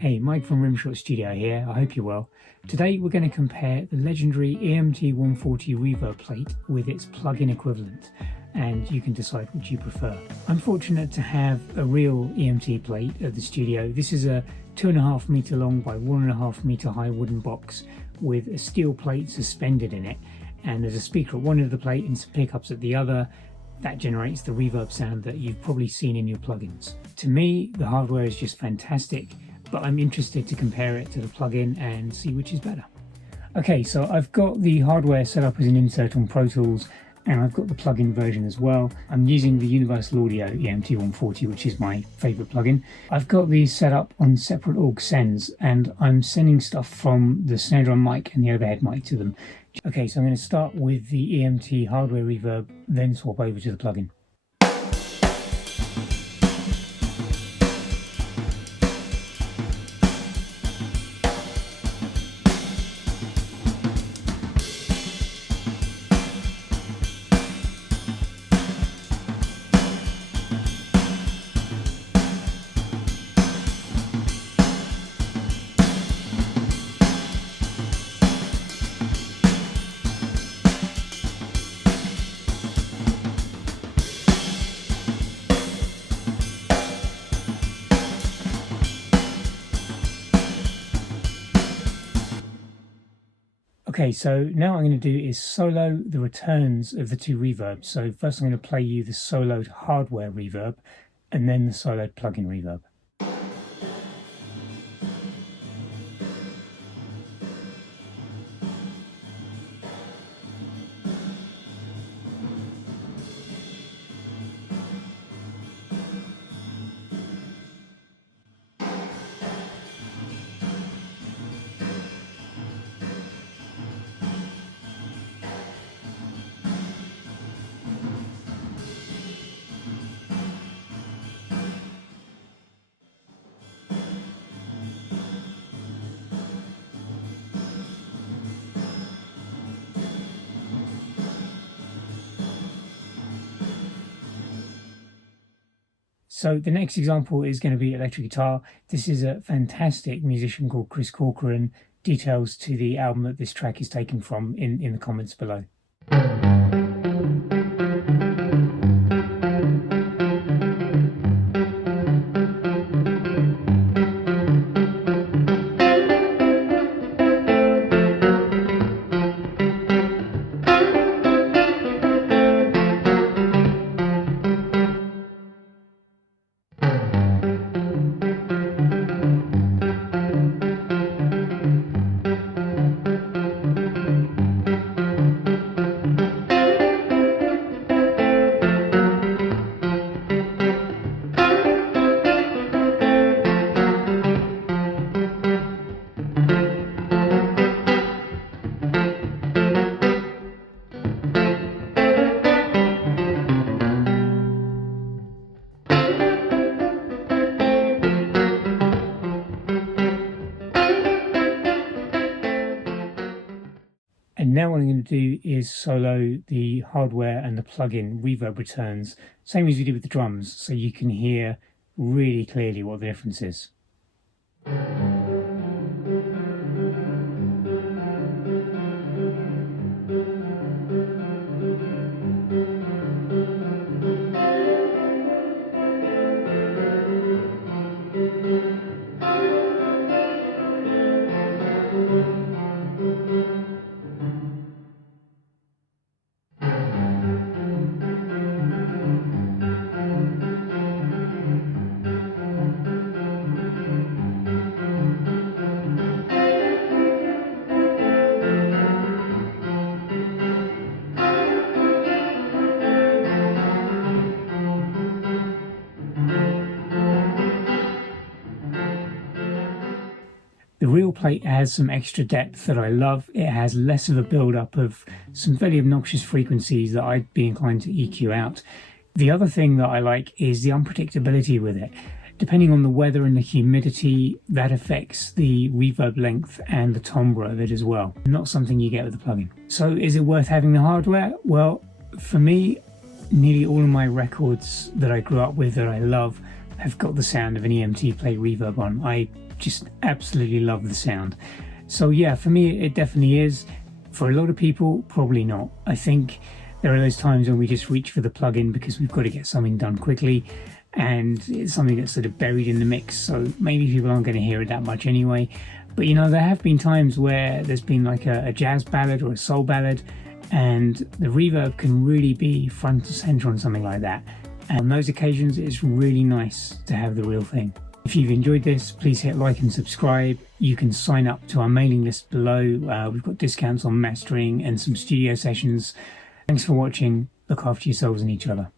Hey, Mike from Rimshot Studio here, I hope you're well. Today we're going to compare the legendary EMT 140 Reverb Plate with its plug-in equivalent, and you can decide which you prefer. I'm fortunate to have a real EMT plate at the studio. This is a 2.5 meter long by 1.5 meter high wooden box with a steel plate suspended in it, and there's a speaker at one end of the plate and some pickups at the other. That generates the reverb sound that you've probably seen in your plugins. To me, the hardware is just fantastic, but I'm interested to compare it to the plugin and see which is better. Okay, so I've got the hardware set up as an insert on Pro Tools, and I've got the plugin version as well. I'm using the Universal Audio EMT 140, which is my favorite plugin. I've got these set up on separate aux sends, and I'm sending stuff from the snare drum mic and the overhead mic to them. Okay, so I'm going to start with the EMT hardware reverb, then swap over to the plugin. Okay, so now what I'm going to do is solo the returns of the two reverbs. So first I'm going to play you the soloed hardware reverb and then the soloed plugin reverb. So the next example is going to be electric guitar. This is a fantastic musician called Chris Corcoran. Details to the album that this track is taken from in the comments below. And now what I'm going to do is solo the hardware and the plugin reverb returns, same as we did with the drums, so you can hear really clearly what the difference is. The real plate has some extra depth that I love. It has less of a build-up of some fairly obnoxious frequencies that I'd be inclined to EQ out. The other thing that I like is the unpredictability with it. Depending on the weather and the humidity, that affects the reverb length and the timbre of it as well. Not something you get with the plugin. So is it worth having the hardware? Well, for me, nearly all of my records that I grew up with that I love have got the sound of an EMT plate reverb on. I just absolutely love the sound. So yeah, for me it definitely is. For a lot of people, probably not. I think there are those times when we just reach for the plug-in because we've got to get something done quickly, and it's something that's sort of buried in the mix, so maybe people aren't going to hear it that much anyway. But you know, there have been times where there's been like a jazz ballad or a soul ballad, and the reverb can really be front and center on something like that. And on those occasions, it's really nice to have the real thing. If you've enjoyed this, please hit like and subscribe. You can sign up to our mailing list below. We've got discounts on mastering and some studio sessions. Thanks for watching. Look after yourselves and each other.